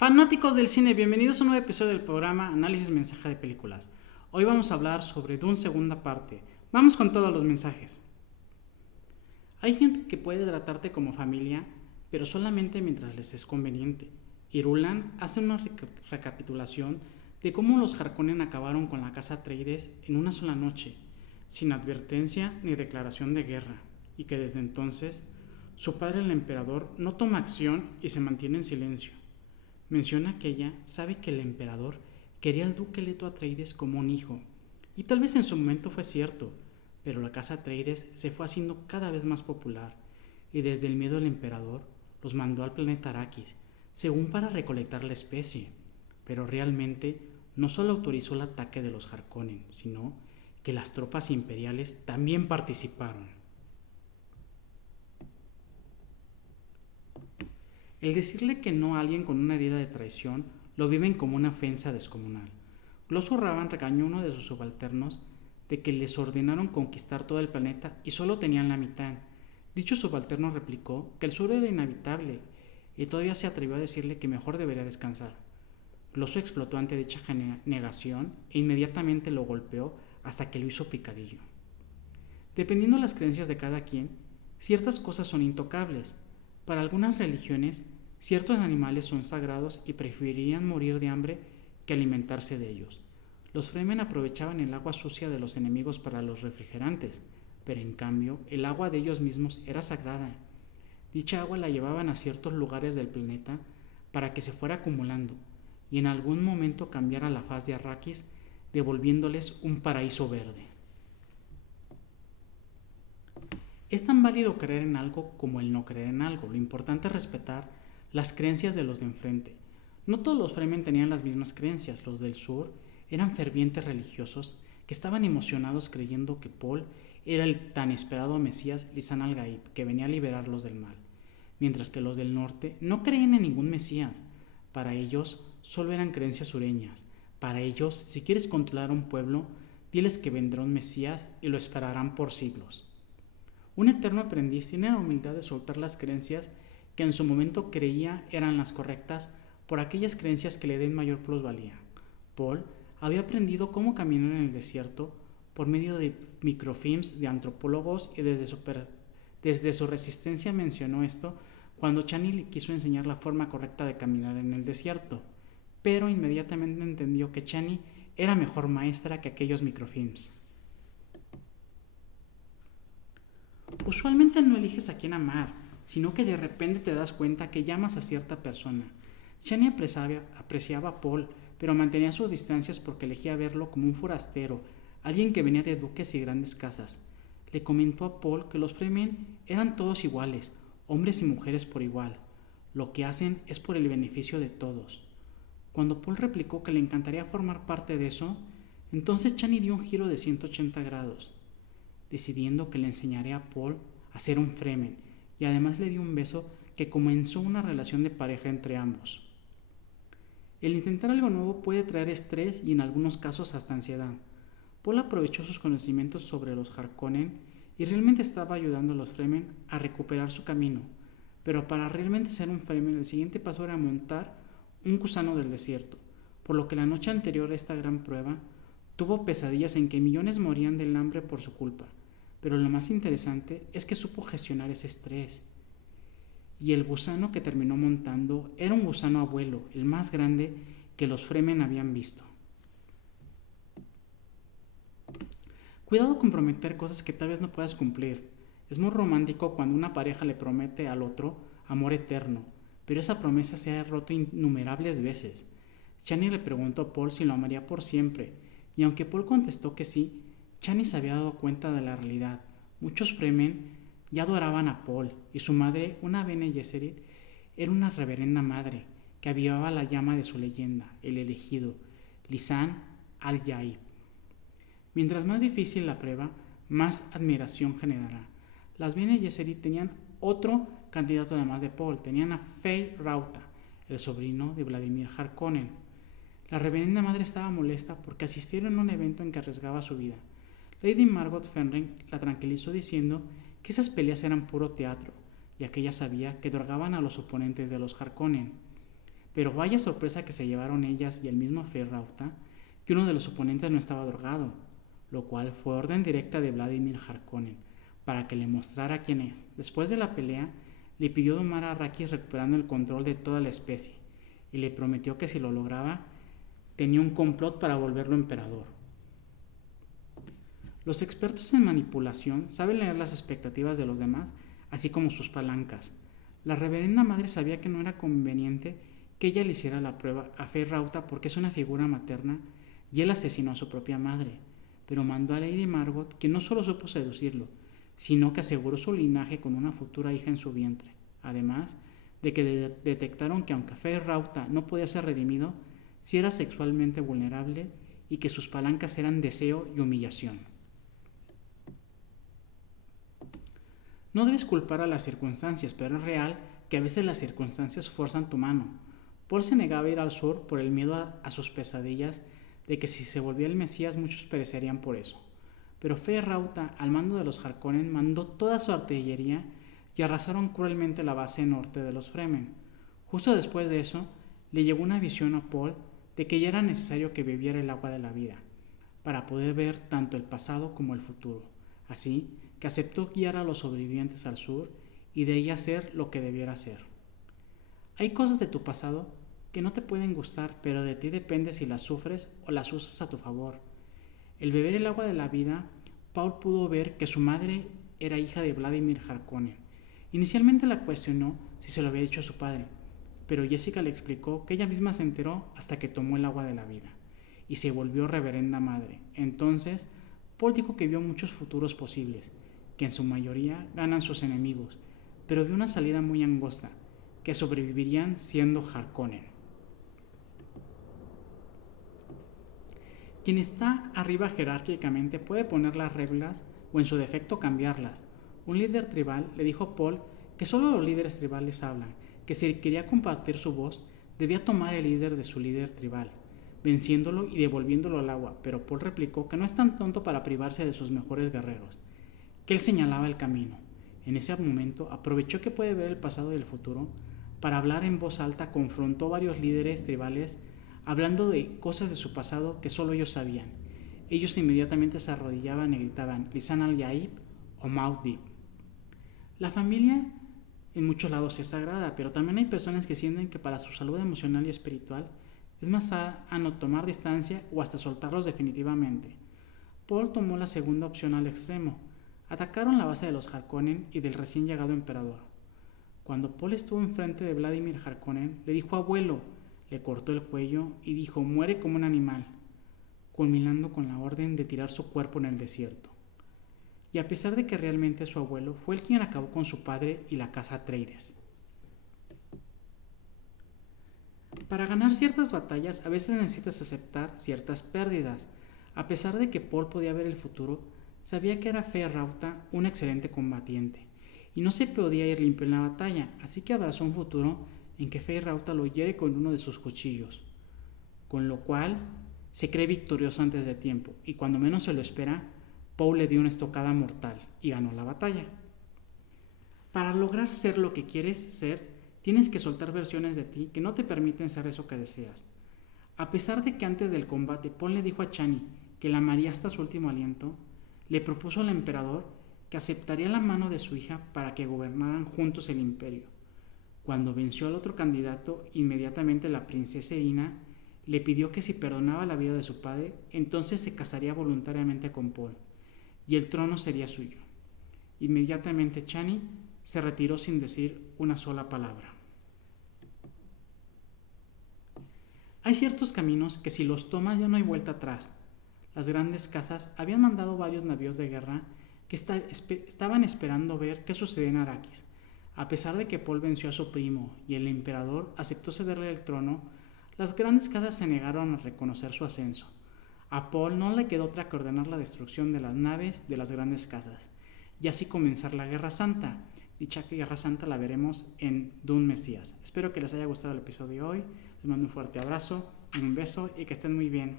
Fanáticos del cine, bienvenidos a un nuevo episodio del programa Análisis Mensaje de Películas. Hoy vamos a hablar sobre Dune segunda parte. Vamos con todos los mensajes. Hay gente que puede tratarte como familia, pero solamente mientras les es conveniente. Irulan hace una recapitulación de cómo los Harkonnen acabaron con la casa Atreides en una sola noche, sin advertencia ni declaración de guerra, y que desde entonces su padre el emperador no toma acción y se mantiene en silencio. Menciona que ella sabe que el emperador quería al duque Leto Atreides como un hijo, y tal vez en su momento fue cierto, pero la casa Atreides se fue haciendo cada vez más popular, y desde el miedo del emperador los mandó al planeta Arrakis, según para recolectar la especie, pero realmente no solo autorizó el ataque de los Harkonnen, sino que las tropas imperiales también participaron. El decirle que no a alguien con una herida de traición lo viven como una ofensa descomunal. Glossu Ravan regañó a uno de sus subalternos de que les ordenaron conquistar todo el planeta y solo tenían la mitad. Dicho subalterno replicó que el sur era inhabitable y todavía se atrevió a decirle que mejor debería descansar. Glossu explotó ante dicha negación e inmediatamente lo golpeó hasta que lo hizo picadillo. Dependiendo de las creencias de cada quien, ciertas cosas son intocables. Para algunas religiones, ciertos animales son sagrados y preferirían morir de hambre que alimentarse de ellos. Los Fremen aprovechaban el agua sucia de los enemigos para los refrigerantes, pero en cambio el agua de ellos mismos era sagrada. Dicha agua la llevaban a ciertos lugares del planeta para que se fuera acumulando y en algún momento cambiara la faz de Arrakis, devolviéndoles un paraíso verde. Es tan válido creer en algo como el no creer en algo. Lo importante es respetar las creencias de los de enfrente. No todos los Fremen tenían las mismas creencias. Los del sur eran fervientes religiosos que estaban emocionados creyendo que Paul era el tan esperado Mesías Lisan al-Gaib, que venía a liberarlos del mal, mientras que los del norte no creían en ningún Mesías. Para ellos solo eran creencias sureñas. Para ellos, si quieres controlar a un pueblo, diles que vendrá un Mesías y lo esperarán por siglos. Un eterno aprendiz tiene la humildad de soltar las creencias que en su momento creía eran las correctas por aquellas creencias que le den mayor plusvalía. Paul había aprendido cómo caminar en el desierto por medio de microfilms de antropólogos y desde su resistencia mencionó esto cuando Chani le quiso enseñar la forma correcta de caminar en el desierto, pero inmediatamente entendió que Chani era mejor maestra que aquellos microfilms. Usualmente no eliges a quién amar, sino que de repente te das cuenta que llamas a cierta persona. Chani apreciaba a Paul, pero mantenía sus distancias porque elegía verlo como un forastero, alguien que venía de duques y grandes casas. Le comentó a Paul que los Fremen eran todos iguales, hombres y mujeres por igual. Lo que hacen es por el beneficio de todos. Cuando Paul replicó que le encantaría formar parte de eso, entonces Chani dio un giro de 180 grados, decidiendo que le enseñaría a Paul a ser un Fremen, y además le dio un beso que comenzó una relación de pareja entre ambos. El intentar algo nuevo puede traer estrés y en algunos casos hasta ansiedad. Paul aprovechó sus conocimientos sobre los Harkonnen y realmente estaba ayudando a los Fremen a recuperar su camino, pero para realmente ser un Fremen el siguiente paso era montar un gusano del desierto, por lo que la noche anterior a esta gran prueba tuvo pesadillas en que millones morían del hambre por su culpa. Pero lo más interesante es que supo gestionar ese estrés. Y el gusano que terminó montando era un gusano abuelo, el más grande que los Fremen habían visto. Cuidado con prometer cosas que tal vez no puedas cumplir. Es muy romántico cuando una pareja le promete al otro amor eterno, pero esa promesa se ha roto innumerables veces. Chani le preguntó a Paul si lo amaría por siempre, y aunque Paul contestó que sí, Chani se había dado cuenta de la realidad. Muchos Fremen ya adoraban a Paul, y su madre, una Bene Gesserit, era una reverenda madre que avivaba la llama de su leyenda, el elegido, Lisan al-Gaib. Mientras más difícil la prueba, más admiración generará. Las Bene Gesserit tenían otro candidato además de Paul, tenían a Fey Rauta, el sobrino de Vladimir Harkonnen. La reverenda madre estaba molesta porque asistieron a un evento en que arriesgaba su vida. Lady Margot Fenring la tranquilizó diciendo que esas peleas eran puro teatro, ya que ella sabía que drogaban a los oponentes de los Harkonnen. Pero vaya sorpresa que se llevaron ellas y el mismo Feyd-Rautha, que uno de los oponentes no estaba drogado, lo cual fue orden directa de Vladimir Harkonnen, para que le mostrara quién es. Después de la pelea, le pidió domar a Arrakis recuperando el control de toda la especie, y le prometió que si lo lograba, tenía un complot para volverlo emperador. Los expertos en manipulación saben leer las expectativas de los demás, así como sus palancas. La reverenda madre sabía que no era conveniente que ella le hiciera la prueba a Feyd-Rautha porque es una figura materna y él asesinó a su propia madre, pero mandó a Lady Margot, que no solo supo seducirlo, sino que aseguró su linaje con una futura hija en su vientre. Además de que detectaron que aunque Feyd-Rautha no podía ser redimido, sí era sexualmente vulnerable y que sus palancas eran deseo y humillación. No debes culpar a las circunstancias, pero es real que a veces las circunstancias fuerzan tu mano. Paul se negaba a ir al sur por el miedo a sus pesadillas de que si se volvía el Mesías muchos perecerían por eso. Pero Feyd-Rautha, al mando de los Harkonnen, mandó toda su artillería y arrasaron cruelmente la base norte de los Fremen. Justo después de eso, le llegó una visión a Paul de que ya era necesario que bebiera el agua de la vida, para poder ver tanto el pasado como el futuro. Así que aceptó guiar a los sobrevivientes al sur y de ahí hacer lo que debiera hacer. Hay cosas de tu pasado que no te pueden gustar, pero de ti depende si las sufres o las usas a tu favor. El beber el agua de la vida, Paul pudo ver que su madre era hija de Vladimir Harkonnen. Inicialmente la cuestionó si se lo había dicho a su padre, pero Jessica le explicó que ella misma se enteró hasta que tomó el agua de la vida y se volvió reverenda madre. Entonces, Paul dijo que vio muchos futuros posibles, que en su mayoría ganan sus enemigos, pero vio una salida muy angosta, que sobrevivirían siendo Harkonnen. Quien está arriba jerárquicamente puede poner las reglas o en su defecto cambiarlas. Un líder tribal le dijo a Paul que solo los líderes tribales hablan, que si quería compartir su voz, debía tomar el líder de su líder tribal, venciéndolo y devolviéndolo al agua, pero Paul replicó que no es tan tonto para privarse de sus mejores guerreros, que él señalaba el camino. En ese momento aprovechó que puede ver el pasado y el futuro. Para hablar en voz alta confrontó varios líderes tribales hablando de cosas de su pasado que solo ellos sabían. Ellos inmediatamente se arrodillaban y gritaban Lisan al-Yaib o Maud-Dib. La familia en muchos lados es sagrada, pero también hay personas que sienten que para su salud emocional y espiritual es más sano tomar distancia o hasta soltarlos definitivamente. Paul tomó la segunda opción al extremo. Atacaron la base de los Harkonnen y del recién llegado emperador. Cuando Paul estuvo enfrente de Vladimir Harkonnen, le dijo abuelo, le cortó el cuello y dijo muere como un animal, culminando con la orden de tirar su cuerpo en el desierto. Y a pesar de que realmente su abuelo fue el quien acabó con su padre y la casa Atreides. Para ganar ciertas batallas a veces necesitas aceptar ciertas pérdidas. A pesar de que Paul podía ver el futuro, sabía que era Feyd-Rautha un excelente combatiente y no se podía ir limpio en la batalla, así que abrazó un futuro en que Feyd-Rautha lo hiere con uno de sus cuchillos, con lo cual se cree victorioso antes de tiempo y cuando menos se lo espera, Paul le dio una estocada mortal y ganó la batalla. Para lograr ser lo que quieres ser, tienes que soltar versiones de ti que no te permiten ser eso que deseas. A pesar de que antes del combate Paul le dijo a Chani que la amaría hasta su último aliento, le propuso al emperador que aceptaría la mano de su hija para que gobernaran juntos el imperio. Cuando venció al otro candidato, inmediatamente la princesa Irina le pidió que si perdonaba la vida de su padre, entonces se casaría voluntariamente con Paul, y el trono sería suyo. Inmediatamente Chani se retiró sin decir una sola palabra. Hay ciertos caminos que si los tomas ya no hay vuelta atrás. Las grandes casas habían mandado varios navíos de guerra que estaban esperando ver qué sucedía en Arrakis. A pesar de que Paul venció a su primo y el emperador aceptó cederle el trono, las grandes casas se negaron a reconocer su ascenso. A Paul no le quedó otra que ordenar la destrucción de las naves de las grandes casas, y así comenzar la Guerra Santa. Dicha Guerra Santa la veremos en Dune Mesías. Espero que les haya gustado el episodio de hoy. Les mando un fuerte abrazo, un beso y que estén muy bien.